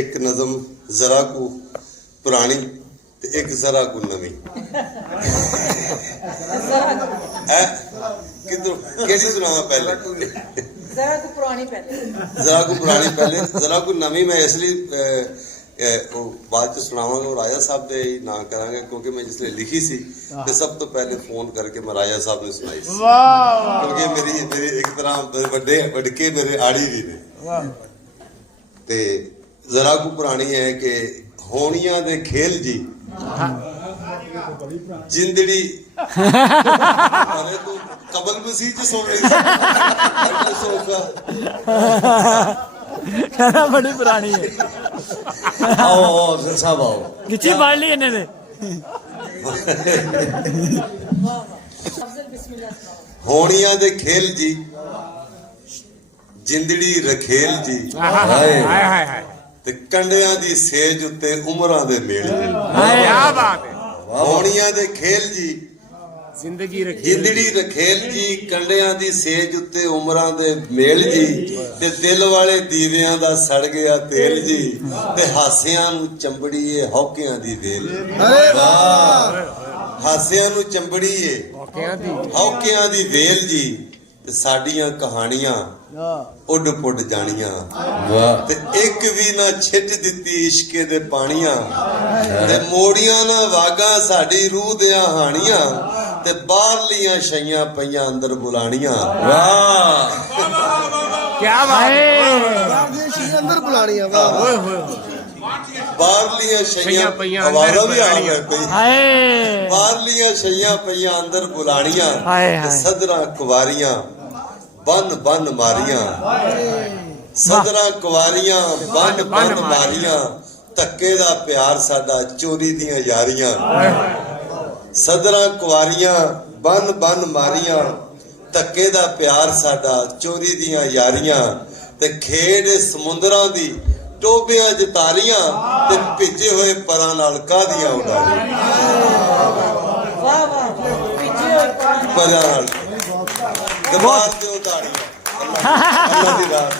एक नज़म जरा को पुरानी ते एक जरा को नवी किधर सुनावा पहले जरा को पुरानी पहले जरा को नवी मैं इसलिए बाद च सुनावांगा और राजा साहब दे ना करांगे क्योंकि मैं जिसले लिखी सी ते सब तो पहले फोन करके मैं राजा साहब ने सुनाई सी क्योंकि मेरी एक तरह बड़े वडके मेरे आड़ी भी ने ते जरा को पुरानी है कि होनिया दे खेल जी जिंदड़ी अरे तू कबल मसीह च सुन रही कहना बड़ी पुरानी है। आओ साहब आओ किची पढ़ ली इन्हें ने होनिया दे खेल जी जिंदड़ी रखेल जी ते कंडियां दी सेज उत्ते उमरां दे मेल जी क्या बात है। होनिया दे खेल जी जिंदगी जिंदड़ी रखेल जी कंडियां दी सेज उत्ते उमरां दे मेल जी ते दिल वाले दीवियां दा सड़ गया तेल जी ते हासियां नू चंबड़ीए हौकियां दी वेल हासियां नू चंबड़ीए हौकियां दी वेल जी ते साडियां कहानियां उड पुड जानियां ते एक भी ना छिट दिती इश्के दे पानियां ते मोड़ियां ना वागा साडी रूह दे हानियां ते बाहरलियां शैयां पईयां अंदर बुलानियां वाह क्या बात है। अंदर बुलानियां वाह बाहरलियां शैयां पईयां आवाज़ अंदर भी आ गई पई बाहरलियां शैयां पईयां अंदर बुलानियां ते सदरां कुवारियां बन बन मारियां सदरां कुवारियां बन बन मारियां धक्के दा प्यार साडा चोरी दियां यारियां सदरां कुवारियां बन बन मारियां धक्के दा प्यार साडा चोरी दियां यारियां ते खेड समुंदरां दी टोबियां जतारियां ते भिजे होए परां नाल कादियां उडारियां परां नाल दबार दे उडारियां अल्लाह दी रात